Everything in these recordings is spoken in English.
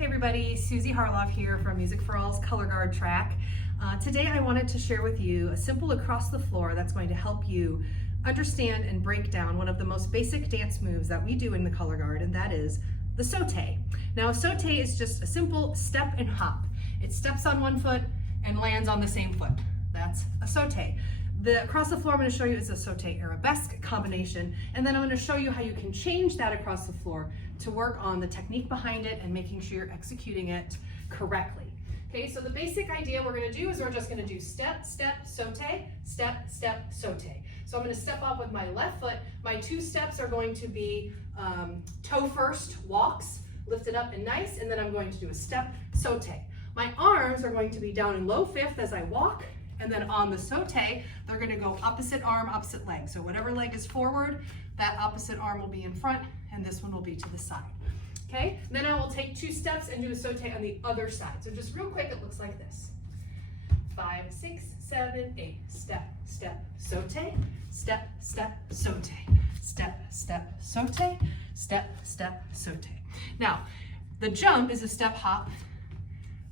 Hey everybody, Susie Harloff here from Music for All's Color Guard track. Today I wanted to share with you a simple across the floor that's going to help you understand and break down one of the most basic dance moves that we do in the Color Guard, and that is the Sotè. Now a Sotè is just a simple step and hop. It steps on one foot and lands on the same foot. That's a Sotè. The across the floor I'm going to show you is a Sotè arabesque combination, and then I'm going to show you how you can change that across the floor to work on the technique behind it and making sure you're executing it correctly. Okay, so the basic idea we're going to do is we're just going to do step, step, Sotè, step, step, Sotè. So I'm going to step off with my left foot. My two steps are going to be toe first walks, lifted up and nice, and then I'm going to do a step, Sotè. My arms are going to be down in low fifth as I walk, and then on the Sotè, they're going to go opposite arm, opposite leg. So whatever leg is forward, that opposite arm will be in front, and this one will be to the side. Okay, then I will take two steps and do a Sotè on the other side. So just real quick, it looks like this. 5, 6, 7, 8. Step, step, Sotè, step, step, Sotè, step, step, Sotè, step, step, Sotè. Now, the jump is a step hop.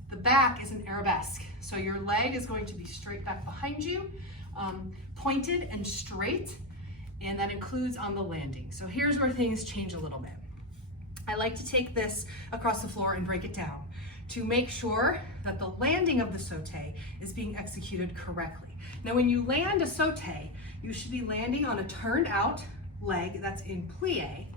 The back is an arabesque. So your leg is going to be straight back behind you, pointed and straight, and that includes on the landing. So here's where things change a little bit. I like to take this across the floor and break it down to make sure that the landing of the Sotè is being executed correctly. Now when you land a Sotè, you should be landing on a turned out leg that's in plie.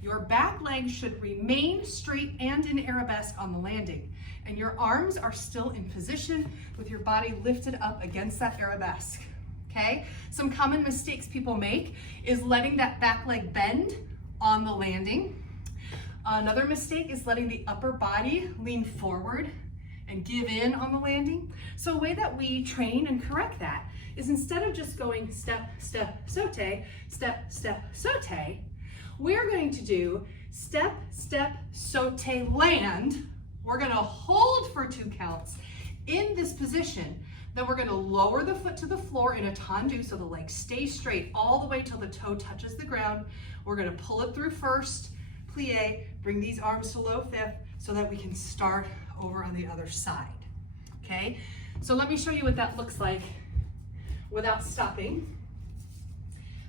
Your back leg should remain straight and in arabesque on the landing, and your arms are still in position with your body lifted up against that arabesque. Okay? Some common mistakes people make is letting that back leg bend on the landing. Another mistake is letting the upper body lean forward and give in on the landing. So a way that we train and correct that is instead of just going step, step, Sotè, step, step, Sotè, we're going to do step, step, Sotè, land. We're going to hold for 2 counts in this position. Then we're going to lower the foot to the floor in a tendu so the leg stays straight all the way till the toe touches the ground. We're going to pull it through first, plie, bring these arms to low fifth so that we can start over on the other side. Okay, so let me show you what that looks like without stopping.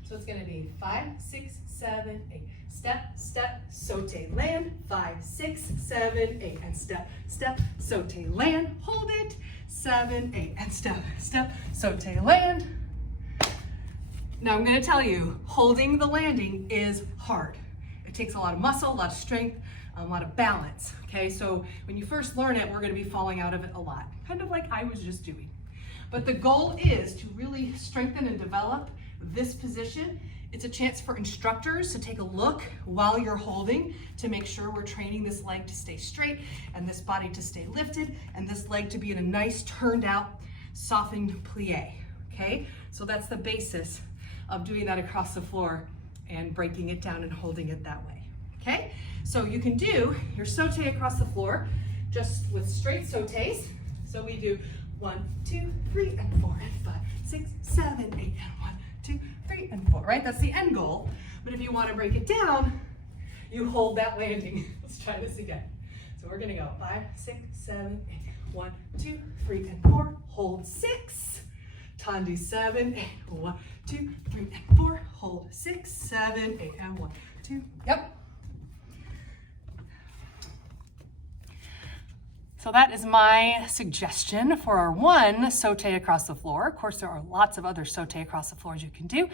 So it's going to be 5, 6, 7, 8. Step, step, Sotè, land. 5, 6, 7, 8. And step, step, Sotè, land. Hold it. 7, 8. And step, step, Sotè, land. Now I'm going to tell you, holding the landing is hard. It takes a lot of muscle, a lot of strength, a lot of balance. Okay, so when you first learn it, we're going to be falling out of it a lot, kind of like I was just doing. But the goal is to really strengthen and develop this position. It's a chance for instructors to take a look while you're holding to make sure we're training this leg to stay straight and this body to stay lifted and this leg to be in a nice turned out, softened plie. Okay, so that's the basis of doing that across the floor and breaking it down and holding it that way. Okay, so you can do your Sotè across the floor just with straight Sotès. So we do 1, 2, 3, and 4, and 5, 6, 7, 8, and 1, 2, 3, and 4, right? That's the end goal. But if you want to break it down, you hold that landing. Let's try this again. So we're going to go 5, 6, 7, 8, 1, 2, 3, and 4, hold 6, tendu 7, 8, 1, 2, 3, and 4, hold 6, 7, 8, and 1, 2, yep. So that is my suggestion for our one Sotè across the floor. Of course, there are lots of other Sotè across the floors you can do,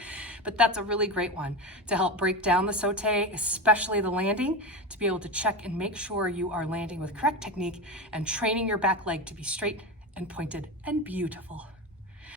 but that's a really great one to help break down the Sotè, especially the landing, to be able to check and make sure you are landing with correct technique and training your back leg to be straight and pointed and beautiful.